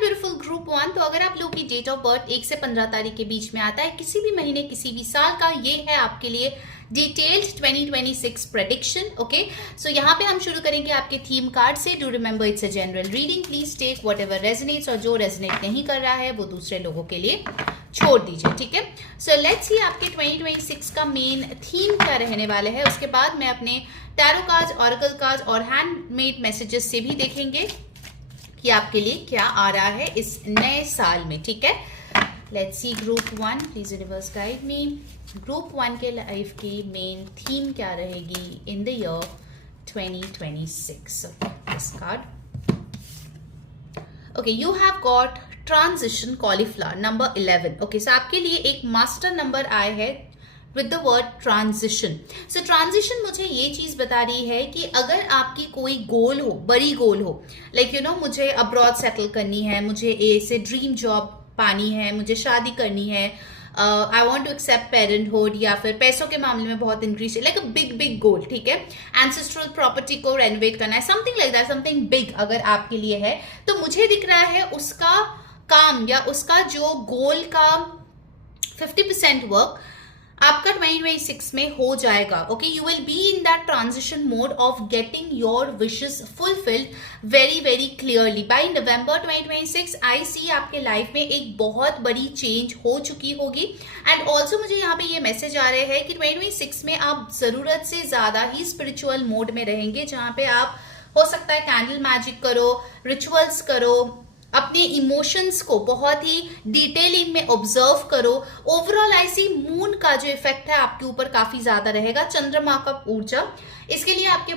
Beautiful group 1, तो अगर आप लोग की डेट ऑफ बर्थ 1 से 15 तारीख के बीच में आता है, किसी भी महीने किसी भी साल का, ये है आपके लिए डिटेल्ड 2026 प्रेडिक्शन। ओके, सो यहाँ पे हम शुरू करेंगे आपके थीम कार्ड से। Do remember it's a general reading, please take whatever resonates, और जो रेजनेट नहीं कर रहा है वो दूसरे लोगों के लिए छोड़ दीजिए, ठीक है। सो लेट्स सी आपके 2026 का मेन थीम क्या रहने वाले है। उसके बाद मैं अपने टैरो कार्ड्स, ऑरेकल कार्ड्स और हैंडमेड मैसेजेस से भी देखेंगे कि आपके लिए क्या आ रहा है इस नए साल में, ठीक है। Let's see group 1, please universe guide me. Group 1 के लाइफ की मेन थीम क्या रहेगी in the year 2026। This card, okay, you have got transition cauliflower number 11। Okay, so आपके लिए एक मास्टर नंबर आया है with the word transition. So transition मुझे ये चीज बता रही है कि अगर आपकी कोई गोल हो, बड़ी गोल हो, लाइक यू नो मुझे अब्रॉड सेटल करनी है, मुझे ऐसे ड्रीम जॉब पानी है, मुझे शादी करनी है, I want to accept parenthood, या फिर पैसों के मामले में बहुत increase, like a big goal, ठीक है। एंसेस्ट्रल प्रॉपर्टी को रेनोवेट करना है, something like that, something big अगर आपके लिए है, तो मुझे दिख रहा है उसका काम या उसका जो गोल का 50% वर्क आपका 2026 में हो जाएगा। Okay, you will be in that transition mode of getting your wishes fulfilled very clearly by November 2026। I see आपके लाइफ में एक बहुत बड़ी चेंज हो चुकी होगी। एंड ऑल्सो मुझे यहाँ पे ये मैसेज आ रहे हैं कि 2026 में आप जरूरत से ज्यादा ही स्पिरिचुअल मोड में रहेंगे, जहाँ पे आप हो सकता है कैंडल मैजिक करो, रिचुअल्स करो, अपने इमोशंस को बहुत ही डिटेलिंग में ऑब्जर्व करो। ओवरऑल ऐसी मून का जो इफेक्ट है आपके ऊपर काफी ज्यादा रहेगा, चंद्रमा का ऊर्जा। इसके लिए आपके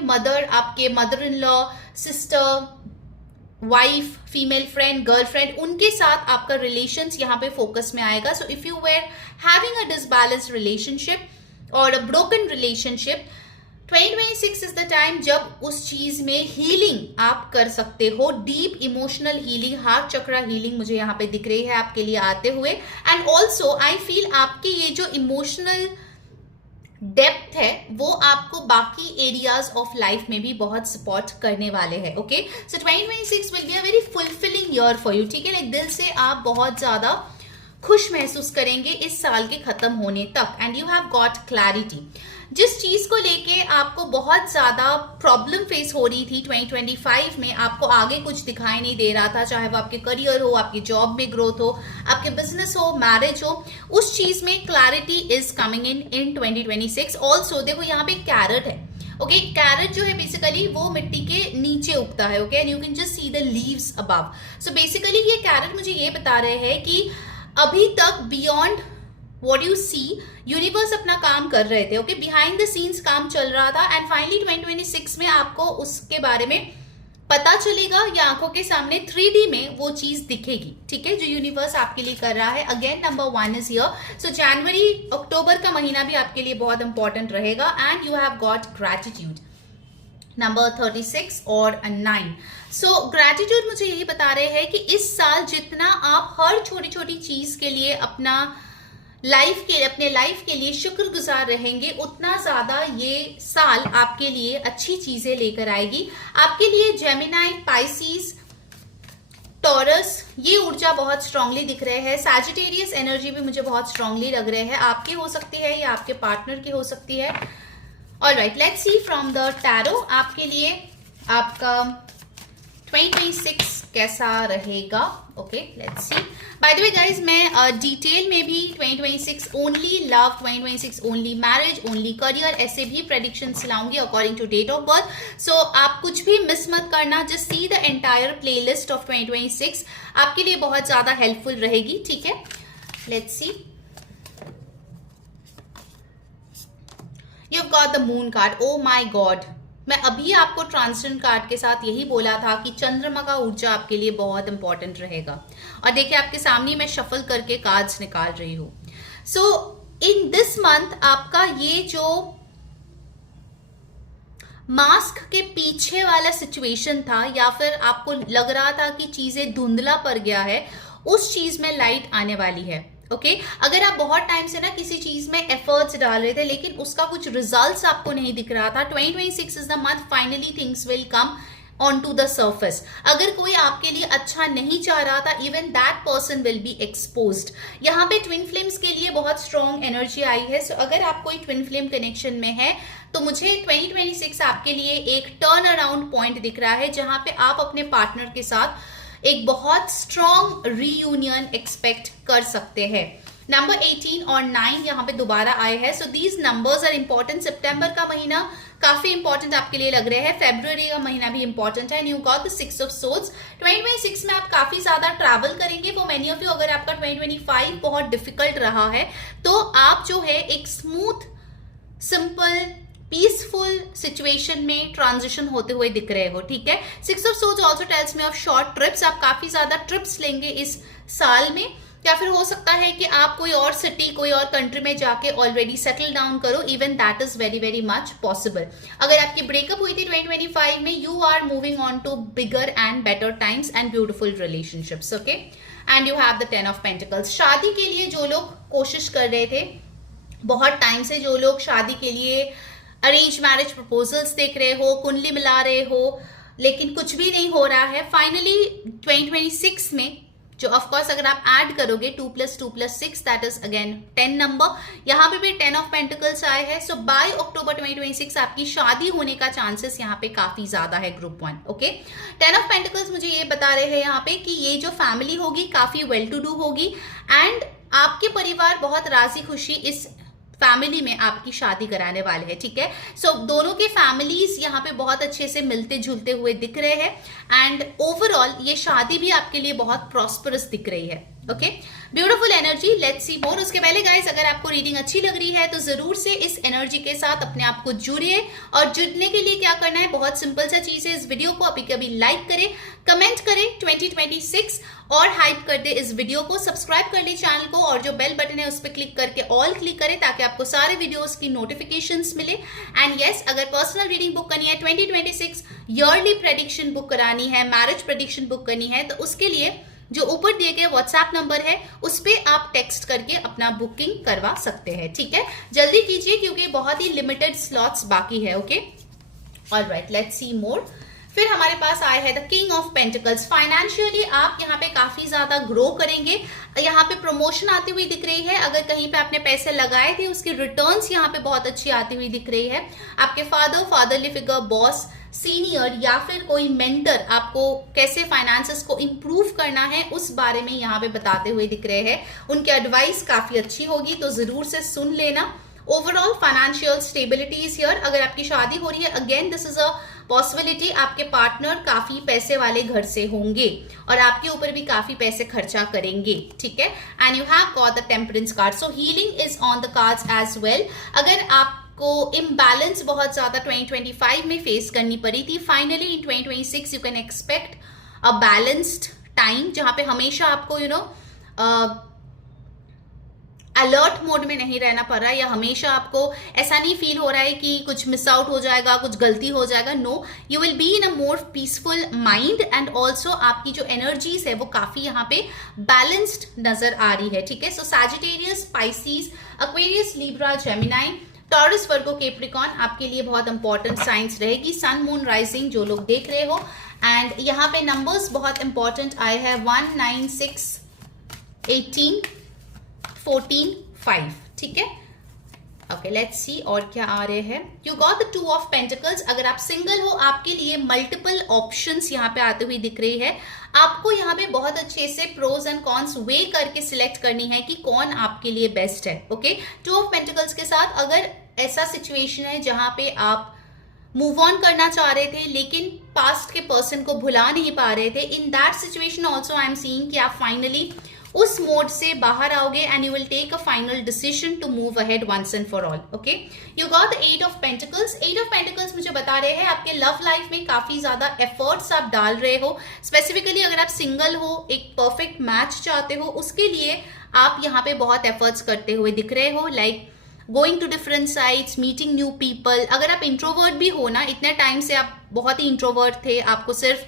mother in law, sister, wife, female friend, girlfriend, उनके साथ आपका रिलेशंस यहाँ पे फोकस में आएगा। So if you were having a disbalanced relationship और a broken relationship, 2026 is the time जब उस चीज में हीलिंग आप कर सकते हो। Deep emotional healing, heart chakra healing मुझे यहाँ पे दिख रही है आपके लिए आते हुए। एंड ऑल्सो आई फील आपके ये जो इमोशनल डेप्थ है वो आपको बाकी एरियाज ऑफ लाइफ में भी बहुत सपोर्ट करने वाले हैं। Okay, so 2026 will be a very fulfilling year for you, ठीक है। लाइक दिल से आप बहुत ज्यादा खुश महसूस करेंगे इस साल के खत्म होने तक। And you have got clarity. जिस चीज को लेके आपको बहुत ज्यादा प्रॉब्लम फेस हो रही थी 2025 में, आपको आगे कुछ दिखाई नहीं दे रहा था, चाहे वो आपके करियर हो, आपकी जॉब में ग्रोथ हो, आपके बिजनेस हो, मैरिज हो, उस चीज में clarity is coming in 2026। Also देखो यहाँ पे कैरेट है। ओके, कैरेट जो है बेसिकली वो मिट्टी के नीचे उगता है। Okay, and you can just see the leaves above. So basically ये कैरेट मुझे ये बता रहे हैं कि अभी तक beyond what you see universe अपना काम कर रहे थे। ओके, बिहाइंड द सीन्स काम चल रहा था, एंड फाइनली 2026 में आपको उसके बारे में पता चलेगा या आंखों के सामने 3D में वो चीज दिखेगी, ठीक है, जो यूनिवर्स आपके लिए कर रहा है। Again number 1 is here. So जनवरी अक्टूबर का महीना भी आपके लिए बहुत इंपॉर्टेंट रहेगा। And you have got gratitude number 36 और 9। सो ग्रैटिट्यूड मुझे यही बता रहे हैं कि इस साल जितना आप हर छोटी छोटी चीज के लिए अपने लाइफ के लिए शुक्रगुजार रहेंगे, उतना ज्यादा ये साल आपके लिए अच्छी चीजें लेकर आएगी। आपके लिए जेमिनाई, पाइसिस, टॉरस, ये ऊर्जा बहुत स्ट्रांगली दिख रहे हैं। सैजिटेरियस एनर्जी भी मुझे बहुत स्ट्रांगली लग रहे हैं। आपकी हो सकती है या आपके पार्टनर की हो सकती है। Alright, let's see from the tarot आपके लिए आपका 2026 कैसा रहेगा। Okay, let's see. By the way guys, मैं डिटेल में भी 2026 only love, 2026 only marriage, only career, ऐसे भी प्रेडिक्शंस लाऊंगी according to date of birth. So आप कुछ भी मिस मत करना, just see the entire playlist of 2026, आपके लिए बहुत ज्यादा हेल्पफुल रहेगी, ठीक है। Let's see, you've got the moon card. Oh my god, मैं अभी आपको ट्रांजिशन कार्ड के साथ यही बोला था कि चंद्रमा का ऊर्जा आपके लिए बहुत इंपॉर्टेंट रहेगा। और देखिए आपके सामने मैं शफल करके कार्ड्स निकाल रही हूं। सो इन दिस मंथ आपका ये जो मास्क के पीछे वाला सिचुएशन था, या फिर आपको लग रहा था कि चीजें धुंधला पड़ गया है, उस चीज में लाइट आने वाली है। ओके, अगर आप बहुत टाइम से ना किसी चीज में एफर्ट्स डाल रहे थे लेकिन उसका कुछ रिजल्ट्स आपको नहीं दिख रहा था, 2026 is the month finally things will come on to the surface. अगर कोई आपके लिए अच्छा नहीं चाह रहा था, even that person will be exposed. यहाँ पे ट्विन फ्लेम्स के लिए बहुत स्ट्रॉन्ग एनर्जी आई है। सो अगर आप कोई ट्विन फ्लेम कनेक्शन में है तो मुझे 2026 आपके लिए एक टर्न अराउंड पॉइंट दिख रहा है, जहां पे आप अपने पार्टनर के साथ एक बहुत स्ट्रॉन्ग रीयूनियन एक्सपेक्ट कर सकते हैं। नंबर 18 और 9 यहाँ पे दोबारा आए हैं। So these numbers are important. सितंबर का महीना काफी इंपॉर्टेंट आपके लिए लग रहा है, फेब्रुअरी का महीना भी इंपॉर्टेंट है। You got the 6 of swords. 2026 में आप काफी ज्यादा ट्रैवल करेंगे। फॉर मेनी ऑफ यू, अगर आपका 2025 बहुत डिफिकल्ट रहा है तो आप जो है एक स्मूथ, सिंपल, पीसफुल सिचुएशन में ट्रांजिशन होते हुए दिख रहे हो, ठीक है। 6 of swords also tells me of short trips. आप काफी ज्यादा ट्रिप्स लेंगे इस साल में, या फिर हो सकता है कि आप कोई और सिटी, कोई और कंट्री में जाके ऑलरेडी सेटल डाउन करो। Even that is very very much possible. अगर आपकी ब्रेकअप हुई थी 2025 में, you are moving on to bigger and better times and beautiful relationships, okay. And you have the 10 of pentacles. शादी के लिए जो लोग कोशिश कर रहे थे बहुत टाइम से, जो लोग शादी के लिए अरेंज मैरिज प्रपोजल्स देख रहे हो, कुंडली मिला रहे हो, लेकिन कुछ भी नहीं हो रहा है, फाइनली 2026 में जो ऑफ कोर्स अगर आप ऐड करोगे 2 + 2 + 6 दैट इज अगेन 10 नंबर। यहाँ पे भी 10 ऑफ पेंटिकल्स आए हैं। सो बाय अक्टूबर 2026 आपकी शादी होने का चांसेस यहाँ पे काफी ज्यादा है, ग्रुप 1, ओके। 10 ऑफ पेंटिकल्स मुझे ये बता रहे हैं यहाँ पे कि ये जो फैमिली होगी काफी वेल टू डू होगी, एंड आपके परिवार बहुत राजी खुशी इस फैमिली में आपकी शादी कराने वाले हैं, ठीक है। सो दोनों के फैमिलीज यहाँ पे बहुत अच्छे से मिलते जुलते हुए दिख रहे हैं, एंड ओवरऑल ये शादी भी आपके लिए बहुत प्रॉस्परस दिख रही है, okay. Beautiful energy. Let's see more. उसके पहले गाइस, अगर आपको रीडिंग अच्छी लग रही है तो जरूर से इस एनर्जी के साथ अपने आप को जुड़िए, और जुड़ने के लिए क्या करना है, बहुत सिंपल सा चीज है। इस वीडियो को अभी कभी लाइक करें, कमेंट करें 2026 और हाइप कर दे इस वीडियो को, सब्सक्राइब कर ले चैनल को, और जो बेल बटन है उस पर क्लिक करके ऑल क्लिक करें ताकि आपको सारे वीडियोस की नोटिफिकेशंस मिले। एंड यस, अगर पर्सनल रीडिंग बुक करनी है, 2026 ईयरली प्रेडिक्शन बुक करानी है, मैरिज प्रेडिक्शन बुक करनी है, तो उसके लिए जो ऊपर दिए गए व्हाट्सएप नंबर है उस पे आप टेक्स्ट करके अपना बुकिंग करवा सकते हैं, ठीक है। जल्दी कीजिए क्योंकि बहुत ही लिमिटेड स्लॉट्स बाकी है, ओके। ऑलराइट, लेट्स सी मोर। फिर हमारे पास आया है the king of pentacles. Financially आप यहाँ पे काफी ज्यादा ग्रो करेंगे, यहाँ पे प्रमोशन आती हुई दिख रही है। अगर कहीं पे आपने पैसे लगाए थे उसकी रिटर्न्स यहाँ पे बहुत अच्छी आती हुई दिख रही है। आपके फादरली फिगर, बॉस, सीनियर या फिर कोई मेंटर आपको कैसे फाइनेंसेस को इंप्रूव करना है उस बारे में यहाँ पे बताते हुए दिख रहे हैं। उनकी एडवाइस काफी अच्छी होगी तो जरूर से सुन लेना। Overall financial stability is here. अगर आपकी शादी हो रही है, again this is a possibility, आपके पार्टनर काफी पैसे वाले घर से होंगे और आपके ऊपर भी काफी पैसे खर्चा करेंगे, ठीक है। And you have got the temperance card, so healing is on the cards as well. अगर आपको इम्बैलेंस बहुत ज्यादा 2025 में फेस करनी पड़ी थी, finally in 2026 you can expect a balanced time, जहां पे हमेशा आपको अलर्ट मोड में नहीं रहना पड़ रहा है, या हमेशा आपको ऐसा नहीं फील हो रहा है कि कुछ मिस आउट हो जाएगा, कुछ गलती हो जाएगा। No, you will be in a more peaceful mind, and also आपकी जो एनर्जीज है वो काफी यहाँ पे बैलेंस्ड नजर आ रही है, ठीक है। So Sagittarius, Pisces, Aquarius, Libra, Gemini, Taurus, Virgo, Capricorn आपके लिए बहुत इंपॉर्टेंट साइंस रहेगी। सन, मून, राइजिंग जो लोग देख रहे हो, एंड यहाँ पे नंबर्स बहुत इंपॉर्टेंट आए हैं 1, 9, 6, 18, 14, 5, ठीक है। ओके, लेट्स सी और क्या आ रहे हैं। You got the 2 of pentacles. अगर आप सिंगल हो, आपके लिए मल्टीपल ऑप्शंस यहाँ पे आते हुए दिख रही है। आपको यहाँ पे बहुत अच्छे से प्रोज एंड कॉन्स वे करके सिलेक्ट करनी है कि कौन आपके लिए बेस्ट है, ओके। 2 ऑफ पेंटिकल्स के साथ अगर ऐसा सिचुएशन है जहां पे आप मूव ऑन करना चाह रहे थे लेकिन पास्ट के पर्सन को भुला नहीं पा रहे थे, in that situation also I am seeing कि आप फाइनली उस मोड से बाहर आओगे and you will take a final decision to move ahead once and for all, okay. You got the 8 of pentacles. 8 of pentacles मुझे बता रहे हैं आपके लव लाइफ में काफी ज्यादा एफर्ट्स आप डाल रहे हो। स्पेसिफिकली अगर आप सिंगल हो, एक परफेक्ट मैच चाहते हो, उसके लिए आप यहाँ पे बहुत एफर्ट्स करते हुए दिख रहे हो, like going to different sites, meeting new people. अगर आप इंट्रोवर्ट भी हो ना, इतने टाइम से आप बहुत ही इंट्रोवर्ट थे, आपको सिर्फ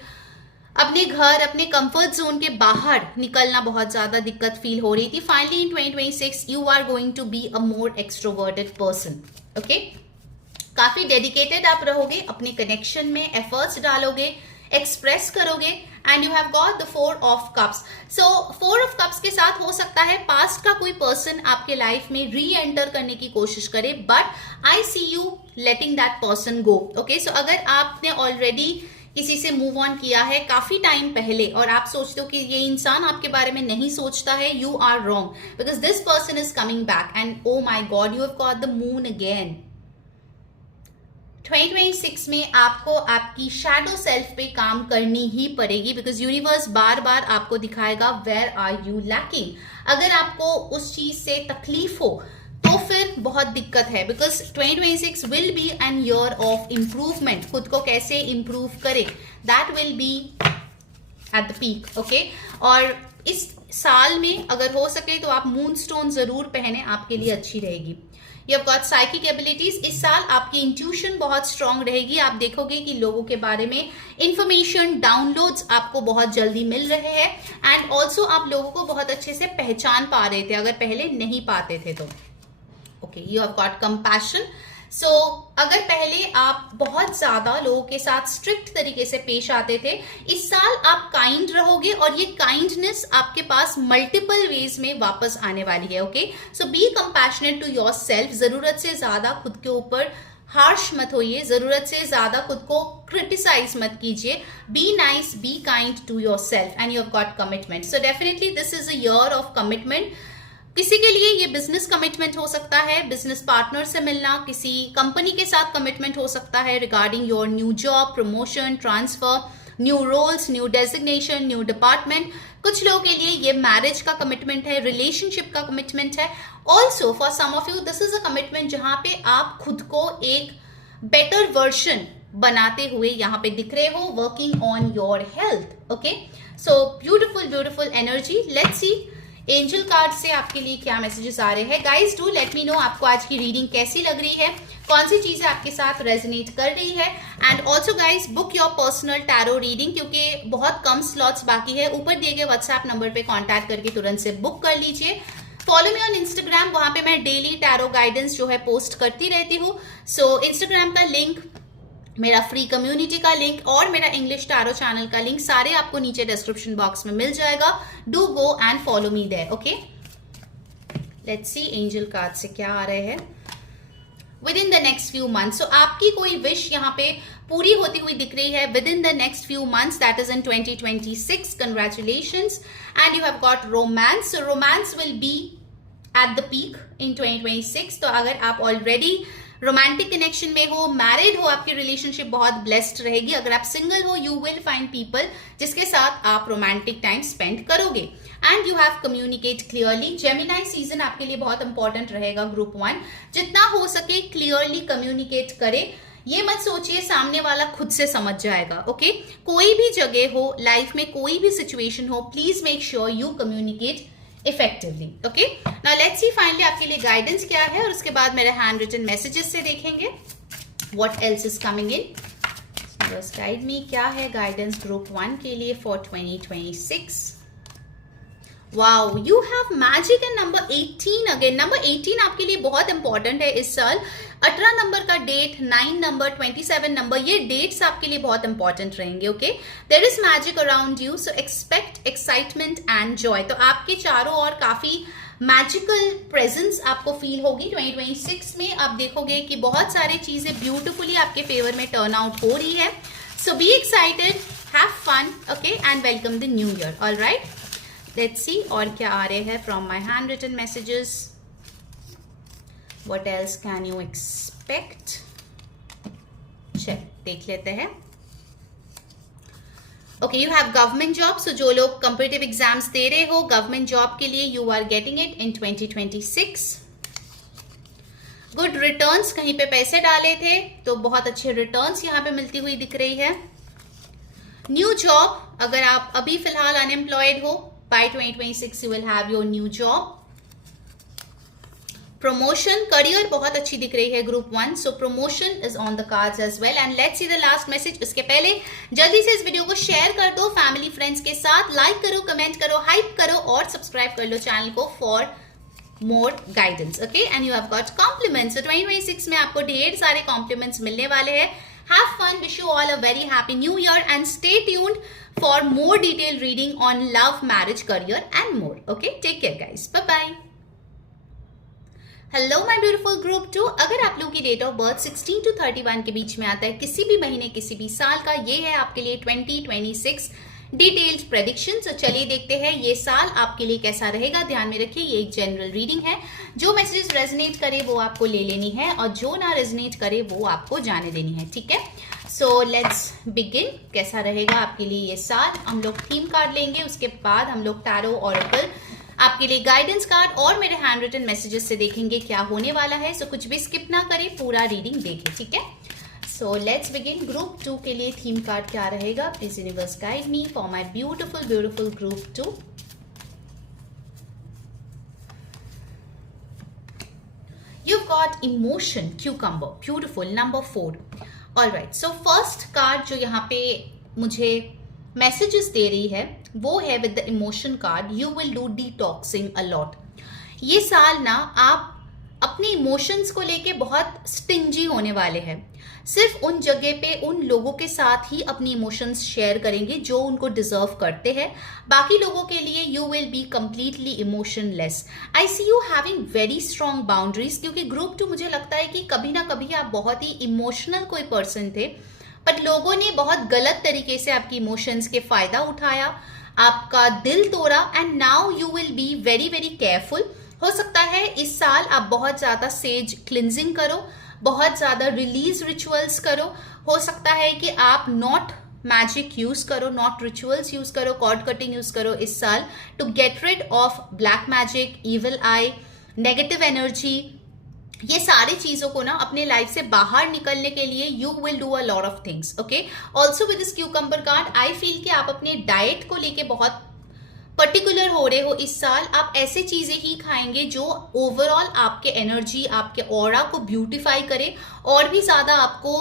अपने घर, अपने कंफर्ट जोन के बाहर निकलना बहुत ज्यादा दिक्कत फील हो रही थी, finally in 2026 you are going to be a more extroverted person, okay. काफी डेडिकेटेड आप रहोगे अपने कनेक्शन में, एफर्ट्स डालोगे, एक्सप्रेस करोगे। And you have got the 4 of cups. So 4 of cups के साथ हो सकता है पास्ट का कोई पर्सन आपके लाइफ में री एंटर करने की कोशिश करे, but I see you letting that person go. Okay, so अगर आपने ऑलरेडी किसी से मूव ऑन किया है काफी टाइम पहले और आप सोचते हो कि ये इंसान आपके बारे में नहीं सोचता है, you are wrong, because this person is coming back and oh my god, you have got the moon again. 2026 में आपको आपकी शैडो सेल्फ पे काम करनी ही पड़ेगी, बिकॉज यूनिवर्स बार बार आपको दिखाएगा वेयर आर यू लैकिंग। अगर आपको उस चीज से तकलीफ हो तो फिर बहुत दिक्कत है, because 2026 will be an year of improvement. खुद को कैसे इम्प्रूव करें, that will be at the peak. Okay, और इस साल में अगर हो सके तो आप मून स्टोन जरूर पहने, आपके लिए अच्छी रहेगी। You have got psychic abilities. इस साल आपकी इंट्यूशन बहुत स्ट्रांग रहेगी। आप देखोगे कि लोगों के बारे में इंफॉर्मेशन डाउनलोड्स आपको बहुत जल्दी मिल रहे हैं एंड ऑल्सो आप लोगों को बहुत अच्छे से पहचान पा रहे थे अगर पहले नहीं पाते थे तो। Okay, you have got compassion. So अगर पहले आप बहुत ज्यादा लोगों के साथ स्ट्रिक्ट तरीके से पेश आते थे, इस साल आप काइंड रहोगे और ये काइंडनेस आपके पास मल्टीपल वेज में वापस आने वाली है। Okay, so be compassionate to yourself. जरूरत से ज्यादा खुद के ऊपर हार्श मत होइए, जरूरत से ज्यादा खुद को क्रिटिसाइज मत कीजिए। Be nice, be kind to yourself and you have got commitment. So definitely this is a year of commitment. किसी के लिए ये बिजनेस कमिटमेंट हो सकता है, बिजनेस पार्टनर से मिलना, किसी कंपनी के साथ कमिटमेंट हो सकता है regarding your new job, promotion, transfer, new roles, new designation, new department. कुछ लोगों के लिए ये मैरिज का कमिटमेंट है, रिलेशनशिप का कमिटमेंट है। Also for some of you this is a commitment जहां पे आप खुद को एक बेटर वर्जन बनाते हुए यहाँ पे दिख रहे हो, working on your health. Okay, so beautiful beautiful energy. Let's see angel card से आपके लिए क्या मैसेजेस आ रहे हैं। Guys do let me know आपको आज की रीडिंग कैसी लग रही है, कौन सी चीजें आपके साथ रेजोनेट कर रही है। And also guys book your personal tarot reading, क्योंकि बहुत कम स्लॉट्स बाकी है। ऊपर दिए गए व्हाट्सएप नंबर पे कांटेक्ट करके तुरंत से बुक कर लीजिए। फॉलो मी ऑन इंस्टाग्राम, वहां पे मैं डेली टैरो गाइडेंस जो है पोस्ट करती रहती हूँ। सो इंस्टाग्राम का लिंक, मेरा फ्री कम्युनिटी का लिंक और मेरा इंग्लिश टैरो चैनल का लिंक सारे आपको नीचे डिस्क्रिप्शन बॉक्स में मिल जाएगा। Do go and follow me there. Okay, let's see angel card से क्या आ रहे हैं within the next few months. So आपकी कोई विश यहाँ पे पूरी होती हुई दिख रही है with in the next few months, that is in 2026। Congratulations. And you have got romance. So romance will be at the peak in 2026। तो अगर आप ऑलरेडी रोमांटिक कनेक्शन में हो, मैरिड हो, आपकी रिलेशनशिप बहुत ब्लेस्ड रहेगी। अगर आप सिंगल हो, यू विल फाइंड पीपल जिसके साथ आप रोमांटिक टाइम स्पेंड करोगे। And you have communicate clearly. Gemini season आपके लिए बहुत इंपॉर्टेंट रहेगा ग्रुप 1। जितना हो सके क्लियरली कम्युनिकेट करे। ये मत सोचिए सामने वाला खुद से समझ जाएगा। ओके, कोई भी जगह हो, लाइफ में कोई भी सिचुएशन हो, please make sure you communicate effectively. Okay, now let's see finally आपके लिए गाइडेंस क्या है और उसके बाद मेरे हैंड रिटन मैसेजेस से देखेंगे what else is coming in. बस गाइड मी, क्या है गाइडेंस ग्रुप 1 के लिए for 2026। Wow, you have magic and number 18 again. Number 18 आपके लिए बहुत इंपॉर्टेंट है इस साल। 18 नंबर का डेट, 9 नंबर, 27 नंबर, ये डेट्स आपके लिए बहुत इंपॉर्टेंट रहेंगे। Okay, there is magic around you, so expect excitement and joy. तो आपके चारों ओर काफी मैजिकल प्रेजेंस आपको फील होगी 2026 में। आप देखोगे कि बहुत सारी चीजें ब्यूटिफुली आपके फेवर में टर्न आउट हो रही है। So be excited, have fun, okay, and welcome the new year. Alright, let's see और क्या आ रहे हैं from my hand written messages. What else can you expect? चल देख लेते हैं। Okay, you have government job. So जो लोग कॉम्पिटिटिव एग्जाम्स दे रहे हो गवर्नमेंट जॉब के लिए, you are getting it in 2026। Good returns, कहीं पे पैसे डाले थे तो बहुत अच्छे रिटर्न्स यहाँ पे मिलती हुई दिख रही है। न्यू जॉब, अगर आप अभी फिलहाल अनएम्प्लॉयड हो, by 2026 you will have your new job. Promotion, career बहुत अच्छी दिख रही है group 1। So promotion is on the cards as well. And let's see the last message. उसके पहले जल्दी से इस वीडियो को शेयर कर दो फैमिली फ्रेंड्स के साथ, लाइक करो, कमेंट करो, हाइप करो और सब्सक्राइब कर लो चैनल को for more guidance. Okay, and you have got compliments. So 2026 में आपको ढेर सारे compliments मिलने वाले हैं. Have fun. Wish you all a very happy new year and stay tuned for more detailed reading on love, marriage, career and more. Okay, take care guys. Bye bye. Hello my beautiful group 2. अगर आप लोगों की date of birth 16 to 31 के बीच में आता है, किसी भी महीने किसी भी साल का, ये है आपके लिए 2026 डिटेल्ड प्रेडिक्शन. तो चलिए देखते हैं ये साल आपके लिए कैसा रहेगा. ध्यान में रखिए ये एक जनरल रीडिंग है. जो मैसेजेस रेजोनेट करे वो आपको ले लेनी है और जो ना रेजोनेट करे वो आपको जाने देनी है. ठीक है, सो लेट्स बिगिन. कैसा रहेगा आपके लिए ये साल. हम लोग थीम कार्ड लेंगे, उसके बाद हम लोग टैरो, ऑरेकल, आपके लिए गाइडेंस कार्ड और मेरे हैंड रिटन मैसेजेस से देखेंगे क्या होने वाला है. सो कुछ भी स्किप ना करें, पूरा रीडिंग देखें. ठीक है, सो लेट्स बिगिन. ग्रुप 2 के लिए थीम कार्ड क्या रहेगा. Please universe guide me for my beautiful beautiful group 2. You've got emotion, cucumber, beautiful, number 4. All right, so first card जो यहाँ पे मुझे मैसेजेस दे रही है वो है with the emotion card. You will do detoxing a lot. ये साल ना आप अपने इमोशंस को लेके बहुत स्टिंजी होने वाले हैं. सिर्फ उन जगह पे उन लोगों के साथ ही अपनी इमोशंस शेयर करेंगे जो उनको डिजर्व करते हैं. बाकी लोगों के लिए you will be completely emotionless. I see you having very strong boundaries, क्योंकि ग्रुप 2 मुझे लगता है कि कभी ना कभी आप बहुत ही इमोशनल कोई पर्सन थे, बट लोगों ने बहुत गलत तरीके से आपकी इमोशंस के फायदा उठाया, आपका दिल तोड़ा, and now you will be very very careful. हो सकता है इस साल आप बहुत ज्यादा सेज क्लिनजिंग करो, बहुत ज्यादा रिलीज रिचुअल्स करो. हो सकता है कि आप नॉट मैजिक यूज करो, नॉट रिचुअल्स यूज करो, कॉर्ड कटिंग यूज करो इस साल to get rid of black magic, evil eye, negative energy. ये सारी चीजों को ना अपने लाइफ से बाहर निकलने के लिए you will do a lot of things. Okay, also with this cucumber card I feel कि आप अपने डाइट को लेके बहुत पर्टिकुलर हो रहे हो इस साल. आप ऐसे चीजें ही खाएंगे जो ओवरऑल आपके एनर्जी, आपके ऑरा को ब्यूटिफाई करे, और भी ज्यादा आपको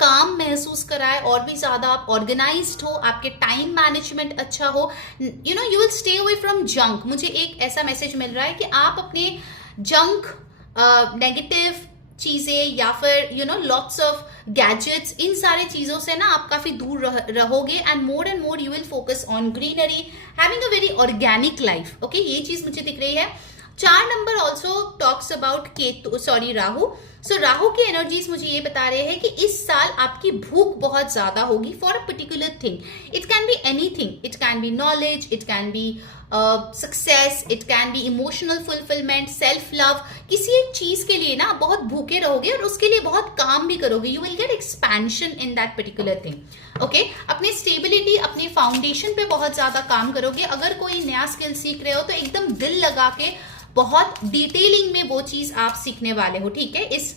काम महसूस कराए, और भी ज्यादा आप ऑर्गेनाइज्ड हो, आपके टाइम मैनेजमेंट अच्छा हो. You know, you will stay away from junk. मुझे एक ऐसा मैसेज मिल रहा है कि आप अपने जंक, नेगेटिव चीजें या फिर you know lots of gadgets, इन सारे चीजों से ना आप काफी दूर रहोगे. And more you will focus on greenery, having a very organic life. Okay, ये चीज मुझे दिख रही है. 4 number also talks about Rahu. So Rahu की एनर्जीज मुझे ये बता रहे हैं कि इस साल आपकी भूख बहुत ज्यादा होगी for a particular thing. It can be anything. It can B knowledge, it can B success, it can be emotional fulfilment, self love. किसी एक चीज के लिए ना आप बहुत भूखे रहोगे और उसके लिए बहुत काम भी करोगे. You will gate expansion in that particular thing. Okay, अपनी स्टेबिलिटी, अपनी फाउंडेशन पे बहुत ज्यादा काम करोगे. अगर कोई नया स्किल सीख रहे हो तो एकदम दिल लगा के बहुत डिटेलिंग में वो चीज आप सीखने वाले हो. ठीक है, इस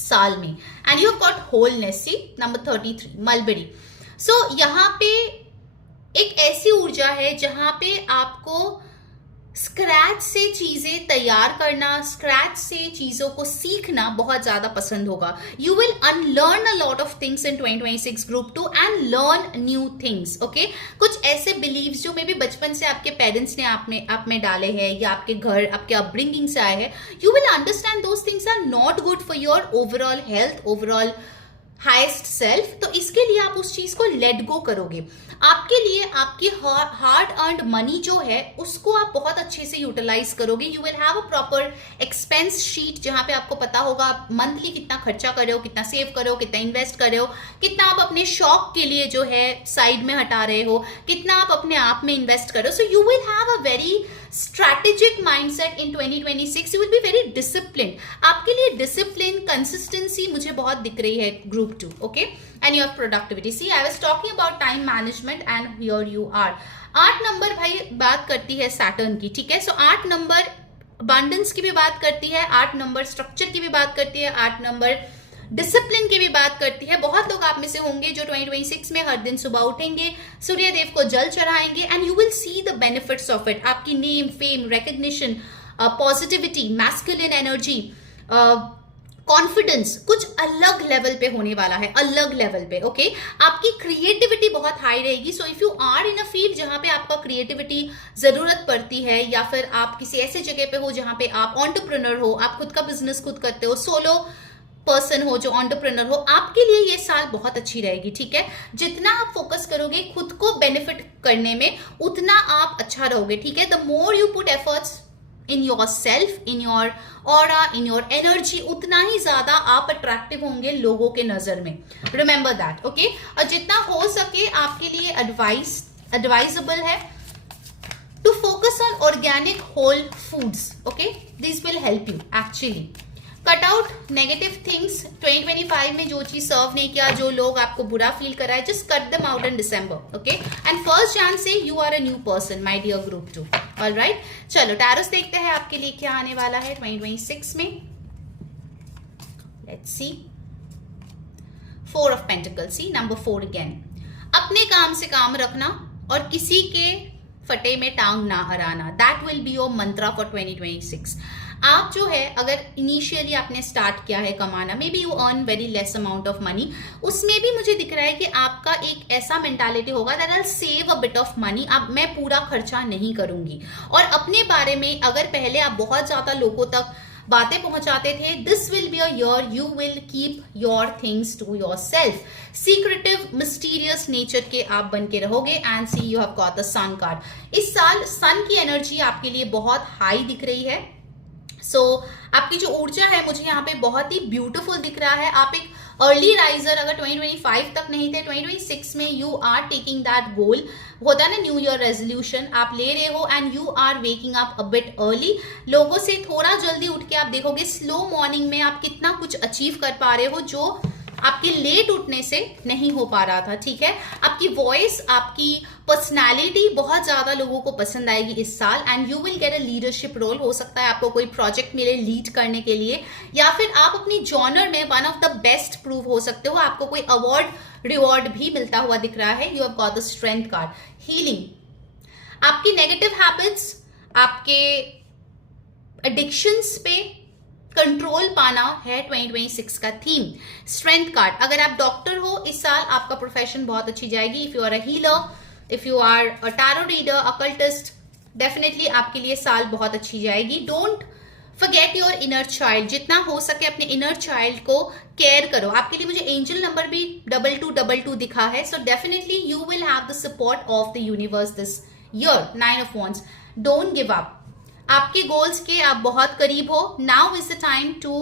साल में. And you have got wholeness. See number 33 mulberry. So यहाँ पे एक ऐसी ऊर्जा है जहां पे आपको स्क्रैच से चीजें तैयार करना, स्क्रैच से चीजों को सीखना बहुत ज्यादा पसंद होगा. You will unlearn a lot of things in 2026 group 2 and learn new things. Okay, कुछ ऐसे बिलीव्स जो मे भी बचपन से आपके पेरेंट्स ने आप में डाले हैं या आपके घर, आपके अपब्रिंगिंग से आए हैं, you will understand those things are not good for your overall health, overall highest self. तो इसके लिए आप उस चीज को लेट गो करोगे. आपके लिए आपकी हार्ड अर्नड मनी जो है उसको आप बहुत अच्छे से यूटिलाइज करोगे. You will have a proper expense sheet जहां पे आपको पता होगा आप मंथली कितना खर्चा कर रहे हो, कितना सेव कर रहे हो, कितना इन्वेस्ट कर रहे हो, कितना आप अपने शौक के लिए जो है साइड में हटा रहे हो, कितना आप अपने आप में इन्वेस्ट कर रहे हो. सो you will have a very strategic mindset in 2026. You will be very discipline. आपके लिए डिसिप्लिन, कंसिस्टेंसी मुझे बहुत दिख रही है group 2. Okay, and your productivity. See, I was talking about time management and here you are. 8 number भाई बात करती है सैटर्न की. ठीक है, सो 8 नंबर अबंडेंस की भी बात करती है, 8 नंबर स्ट्रक्चर की भी बात करती है, 8 नंबर डिसिप्लिन की भी बात करती है. बहुत लोग आप में से होंगे जो 2026 में हर दिन सुबह उठेंगे, सूर्य देव को जल चढ़ाएंगे and you will see the benefits of it. आपकी name, fame, recognition, positivity, masculine energy, confidence, कुछ अलग लेवल पे होने वाला है, अलग लेवल पे। ओके, आपकी क्रिएटिविटी बहुत हाई रहेगी। So if you are in a field जहां पे आपका क्रिएटिविटी जरूरत पड़ती है, या फिर आप किसी ऐसे जगह पे हो जहां पे आप एंटरप्रेन्योर हो, आप खुद का बिजनेस खुद करते हो, सोलो पर्सन हो जो एंटरप्रेन्योर हो, आपके लिए ये साल बहुत अच्छी रहेगी। ठीक है, जितना आप फोकस करोगे खुद को बेनिफिट करने में, उतना आप अच्छा रहोगे। ठीक है, the more you put efforts in your self, in your aura, in your energy, उतना ही ज्यादा आप अट्रैक्टिव होंगे लोगों के नजर में। Remember that. ओके, और जितना हो सके आपके लिए एडवाइजेबल है to focus on organic whole foods. Okay, this will help you actually. Cut out negative things. 2025 में जो चीज सर्व नहीं किया, जो लोग आपको बुरा फील कराए, just cut them out in December. Okay, and 1 Jan से you are a new person my dear group 2। Alright, चलो टैरोस देखते हैं आपके लिए क्या आने वाला है 2026 में। Let's see 4 of Pentacles। See number 4 again. अपने काम से काम रखना और किसी के फटे में टांग ना अड़ाना, that will be your mantra for 2026। आप जो है, अगर इनिशियली आपने स्टार्ट किया है कमाना, may be you earn very less amount of money, उसमें भी मुझे दिख रहा है कि आपका एक ऐसा मेंटालिटी होगा that I will save a bit of money. अब मैं पूरा खर्चा नहीं करूंगी। और अपने बारे में अगर पहले आप बहुत ज्यादा लोगों तक बातें पहुंचाते थे, this will be a year you will keep your things to yourself. Secretive mysterious nature के आप बन के रहोगे। And see you have got the sun card. इस साल सन की एनर्जी आपके लिए बहुत हाई दिख रही है। सो आपकी जो ऊर्जा है मुझे यहाँ पे बहुत ही ब्यूटीफुल दिख रहा है। आप एक अर्ली राइजर अगर 2025 तक नहीं थे, 2026 में you are taking that goal. होता है ना न्यू ईयर रेजोल्यूशन, आप ले रहे हो and you are waking up a bit early. लोगों से थोड़ा जल्दी उठ के आप देखोगे स्लो मॉर्निंग में आप कितना कुछ अचीव कर पा रहे हो, जो आपके लेट उठने से नहीं हो पा रहा था। ठीक है, आपकी वॉइस, आपकी पर्सनालिटी बहुत ज्यादा लोगों को पसंद आएगी इस साल। And you will get a leadership role. हो सकता है आपको कोई प्रोजेक्ट मिले लीड करने के लिए, या फिर आप अपनी जॉनर में one of the best prove हो सकते हो। आपको कोई अवार्ड रिवॉर्ड भी मिलता हुआ दिख रहा है। You have got the strength card. Healing. आपकी नेगेटिव हैबिट्स, आपके एडिक्शंस पे कंट्रोल पाना है 2026 का थीम। Strength card. अगर आप डॉक्टर हो, इस साल आपका प्रोफेशन बहुत अच्छी जाएगी। If you are a healer, if you are a tarot reader, occultist, definitely आपके लिए साल बहुत अच्छी जाएगी। Don't forget your inner child. जितना हो सके अपने इनर चाइल्ड को केयर करो। आपके लिए मुझे एंजल नंबर भी 2222 दिखा है। So definitely you will have the support of the universe this year. 9 of Wands। Don't give up. आपके गोल्स के आप बहुत करीब हो। Now is the time to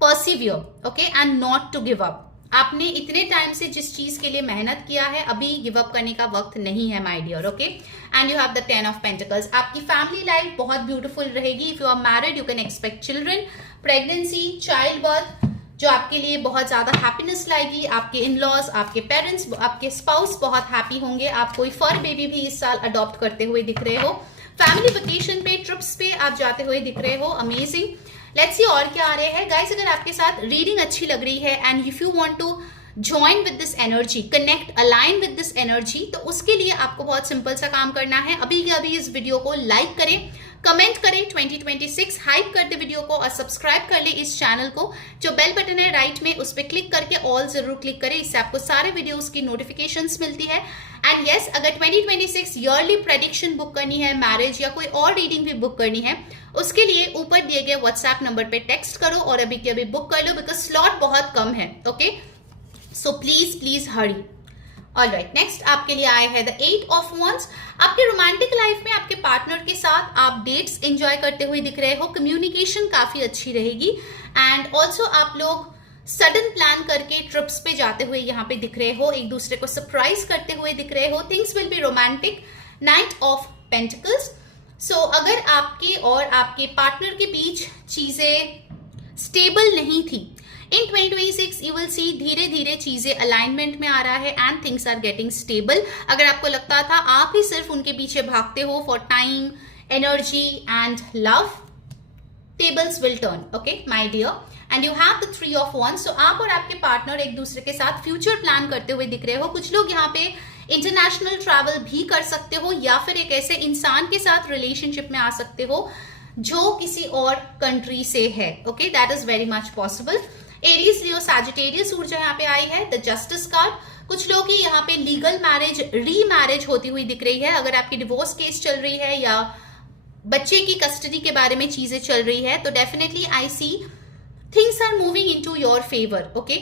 persevere, okay, and not to give up. आपने इतने टाइम से जिस चीज के लिए मेहनत किया है, अभी गिव अप करने का वक्त नहीं है my dear. Okay, and you have the 10 of Pentacles। आपकी फैमिली लाइफ बहुत ब्यूटीफुल रहेगी। If you are married, you can expect children, pregnancy, child birth, जो आपके लिए बहुत ज्यादा हैप्पीनेस लाएगी। आपके इन लॉज, आपके पेरेंट्स, आपके स्पाउस बहुत हैप्पी होंगे। आप कोई फर बेबी भी इस साल अडॉप्ट करते हुए दिख रहे हो। फैमिली वेकेशन पे, ट्रिप्स पे आप जाते हुए दिख रहे हो। अमेजिंग। लेट्स सी और क्या आ रहे हैं गाइस। अगर आपके साथ रीडिंग अच्छी लग रही है and if you want to join with this energy, connect, align with this energy, तो उसके लिए आपको बहुत सिंपल सा काम करना है। अभी के अभी इस वीडियो को लाइक करें, कमेंट करें 2026, हाइप कर दे वीडियो को और सब्सक्राइब कर ले इस चैनल को। जो बेल बटन है राइट में, उस पर क्लिक करके ऑल जरूर क्लिक करें। इससे आपको सारे वीडियोस की नोटिफिकेशंस मिलती है। एंड यस, अगर 2026 ईयरली प्रेडिक्शन बुक करनी है, मैरिज या कोई और रीडिंग भी बुक करनी है, उसके लिए ऊपर दिए गए व्हाट्सएप नंबर पे टेक्स्ट करो और अभी के अभी बुक कर लो, बिकॉज स्लॉट बहुत कम है। Okay, so please Hari. Alright, next आपके लिए आए हैं द 8 of Wands। आपके रोमांटिक लाइफ में आपके पार्टनर के साथ आप डेट्स एंजॉय करते हुए दिख रहे हो। कम्युनिकेशन काफी अच्छी रहेगी। एंड ऑल्सो आप लोग सडन प्लान करके ट्रिप्स पे जाते हुए यहाँ पे दिख रहे हो, एक दूसरे को सरप्राइज करते हुए दिख रहे हो। Things will be romantic. 9 of Pentacles। सो अगर आपके और आपके पार्टनर के बीच चीजें स्टेबल नहीं थी, इन 2026 यू विल सी धीरे धीरे चीजें अलाइनमेंट में आ रहा है and things are getting stable. अगर आपको लगता था आप ही सिर्फ उनके पीछे भागते हो for time, energy and love, tables will turn. Okay my dear, and you have the 3 of Wands। So आप और आपके पार्टनर एक दूसरे के साथ फ्यूचर प्लान करते हुए दिख रहे हो। कुछ लोग यहाँ पे इंटरनेशनल ट्रैवल भी कर सकते हो, या फिर एक ऐसे इंसान के साथ रिलेशनशिप में आ सकते हो जो किसी और कंट्री से है। Okay, that is very much possible. Aries, Leo, Sagittarius ऊर्जा यहाँ पे आई है। द जस्टिस कार्ड, कुछ लोग की यहाँ पे लीगल मैरिज, रीमैरिज होती हुई दिख रही है। अगर आपकी डिवोर्स केस चल रही है या बच्चे की कस्टडी के बारे में चीजें चल रही है, तो definitely I see things are moving into your favour. Okay,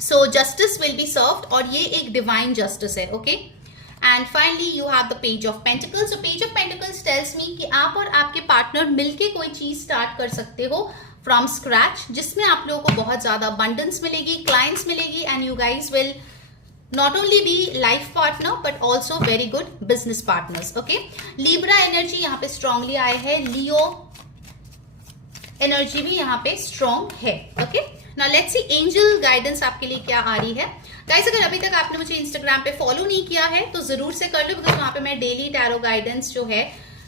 so justice will be served, और ये एक डिवाइन जस्टिस है। Okay, and finally you have the page of pentacles. So page of pentacles tells me कि आप और आपके partner मिलके कोई चीज स्टार्ट कर सकते हो फ्रॉम स्क्रैच, जिसमें आप लोगों को बहुत ज्यादा अबंडेंस मिलेगी, क्लाइंट्स मिलेगी, and you guys will not only be life partner but also very good business partners. Okay, Libra energy यहाँ पे strongly आए है, Leo energy भी यहाँ पे strong है. Okay, now let's see angel guidance आपके लिए क्या आ रही है. Guys, अगर अभी तक आपने मुझे Instagram पे follow नहीं किया है तो जरूर से कर लो, because वहाँ पे मैं daily tarot guidance जो है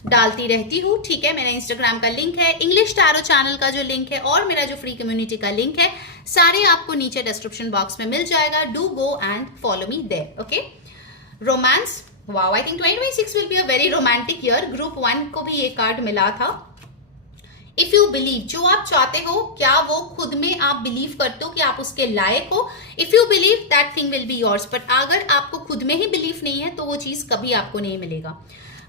डालती रहती हूँ. ठीक है, मेरा इंस्टाग्राम का लिंक है, इंग्लिश टैरो चैनल का जो लिंक है और मेरा जो फ्री कम्युनिटी का लिंक है, सारे आपको नीचे डिस्क्रिप्शन बॉक्स में मिल जाएगा. Do go and follow me there. Okay, romance, wow, I think 2026 will be a very romantic year. Group 1 को भी ये कार्ड मिला था. इफ यू बिलीव, जो आप चाहते हो, क्या वो खुद में आप बिलीव करते हो कि आप उसके लायक हो? If you believe, that thing will be yours. But अगर आपको खुद में ही बिलीव नहीं है तो वो चीज कभी आपको नहीं मिलेगा.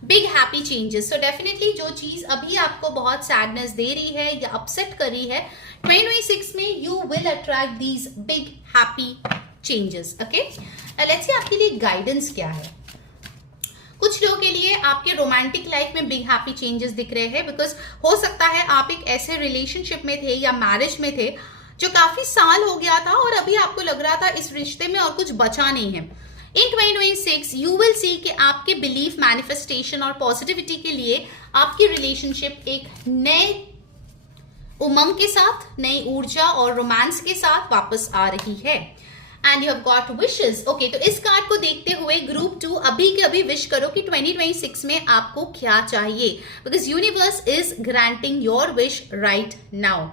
Big happy changes, so definitely जो चीज अभी आपको बहुत सैडनेस दे रही है या अपसेट कर रही है, 2026 में you will attract these big happy changes. Okay, let's सी आपके लिए गाइडेंस क्या है. कुछ लोगों के लिए आपके रोमांटिक लाइफ में बिग हैप्पी चेंजेस दिख रहे हैं, बिकॉज हो सकता है आप एक ऐसे रिलेशनशिप में थे या मैरिज में थे जो काफी साल हो गया था और अभी आपको लग रहा था इस रिश्ते में और कुछ बचा नहीं है. इन 2026 यू विल सी कि आपके बिलीफ, मैनिफेस्टेशन और पॉजिटिविटी के लिए आपकी रिलेशनशिप एक नए उमंग के साथ, नई ऊर्जा और रोमांस के साथ वापस आ रही है. And you have got wishes. Okay, तो इस कार्ड को देखते हुए ग्रुप 2 अभी के अभी विश करो कि 2026 में आपको क्या चाहिए, because universe is granting your wish right now.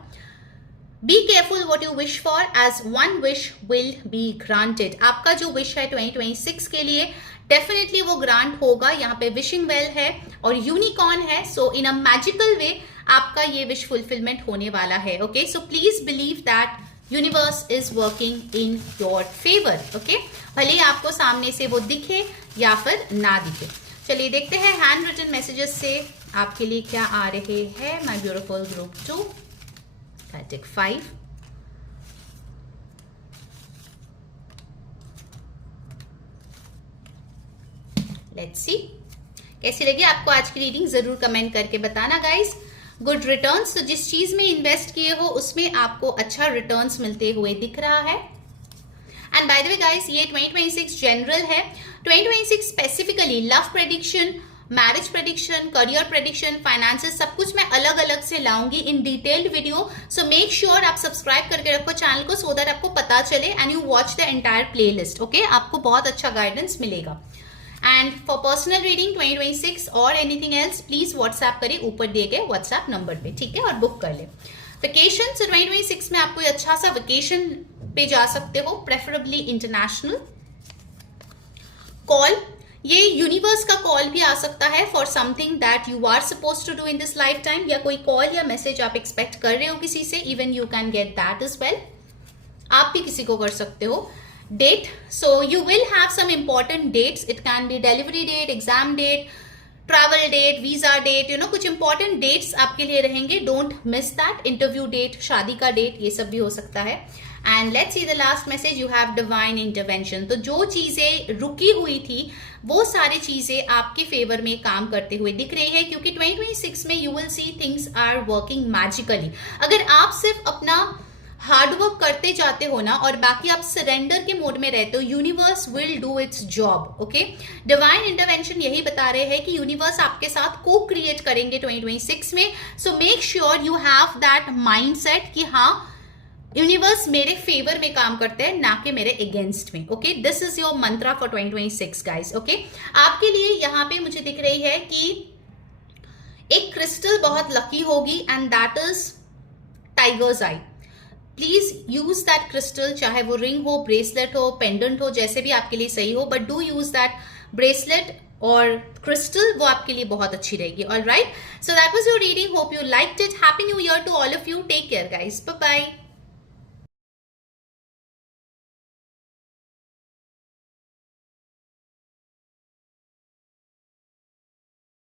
Be careful what you wish for, as one wish will be granted. आपका जो विश है 2026 के लिए डेफिनेटली वो ग्रांट होगा. यहाँ पे विशिंग वेल है और यूनिकॉर्न है, सो इन अ मैजिकल वे आपका ये विश फुलफिलमेंट होने वाला है. Okay, so please believe that universe is working in your favour. Okay, भले ही आपको सामने से वो दिखे या फिर ना दिखे. चलिए देखते हैं हैंड रिटन मैसेजेस से आपके लिए क्या आ रहे हैं. माई beautiful group 2, Take 5. Let's see कैसी लगी आपको आज की रीडिंग, जरूर कमेंट करके बताना गाइस. गुड रिटर्न्स, तो जिस चीज में इन्वेस्ट किए हो उसमें आपको अच्छा रिटर्न्स मिलते हुए दिख रहा है. And by the way guys, ये 2026 जनरल है. 2026 specifically love prediction, marriage prediction, career prediction, finances, सब कुछ मैं अलग अलग से लाऊंगी in detailed video. So make sure आप सब्सक्राइब करके रखो चैनल को, सो दैट आपको पता चले and you watch the entire playlist. Okay, आपको बहुत अच्छा गाइडेंस मिलेगा. एंड फॉर पर्सनल रीडिंग 2026 और एनीथिंग एल्स, प्लीज व्हाट्सएप करें ऊपर दिए गए व्हाट्सएप नंबर पे, ठीक है, और बुक कर ले. वेकेशन, सो 2026 में आप कोई अच्छा सा वेकेशन पे जा सकते हो, प्रेफरेबली इंटरनेशनल. कॉल, ये यूनिवर्स का कॉल भी आ सकता है for something that you are suppose to do in this lifetime, या कोई कॉल या मैसेज आप एक्सपेक्ट कर रहे हो किसी से, even you can get that as well. आप भी किसी को कर सकते हो. Date, so you will have some important dates. It can be delivery date, exam date, travel date, visa date, you know कुछ इंपॉर्टेंट डेट्स आपके लिए रहेंगे. Don't miss that. Interview date, शादी का डेट, ये सब भी हो सकता है. And let's see the last message, you have divine intervention. तो जो चीजें रुकी हुई थी वो सारी चीजें आपके फेवर में काम करते हुए दिख रही है, क्योंकि 2026 में you will see things are working magically. अगर आप सिर्फ अपना हार्डवर्क करते जाते हो ना और बाकी आप सरेंडर के मोड में रहते हो, universe will do it's job. Okay, divine intervention यही बता रहे हैं कि यूनिवर्स आपके साथ को क्रिएट करेंगे 2026 में. सो make sure you have that mindset कि हाँ, यूनिवर्स मेरे फेवर में काम करते हैं, ना कि मेरे अगेंस्ट में. Okay, this is your mantra for 2026 guys. Okay, आपके लिए यहाँ पे मुझे दिख रही है कि एक क्रिस्टल बहुत लकी होगी and that is tigers I. Please use that crystal, चाहे वो रिंग हो, ब्रेसलेट हो, पेंडेंट हो, जैसे भी आपके लिए सही हो, but do use that bracelet और क्रिस्टल, वो आपके लिए बहुत अच्छी रहेगी. Alright, so that was your reading. Hope you liked it. Happy new year to all of you. Take care guys. Bye bye.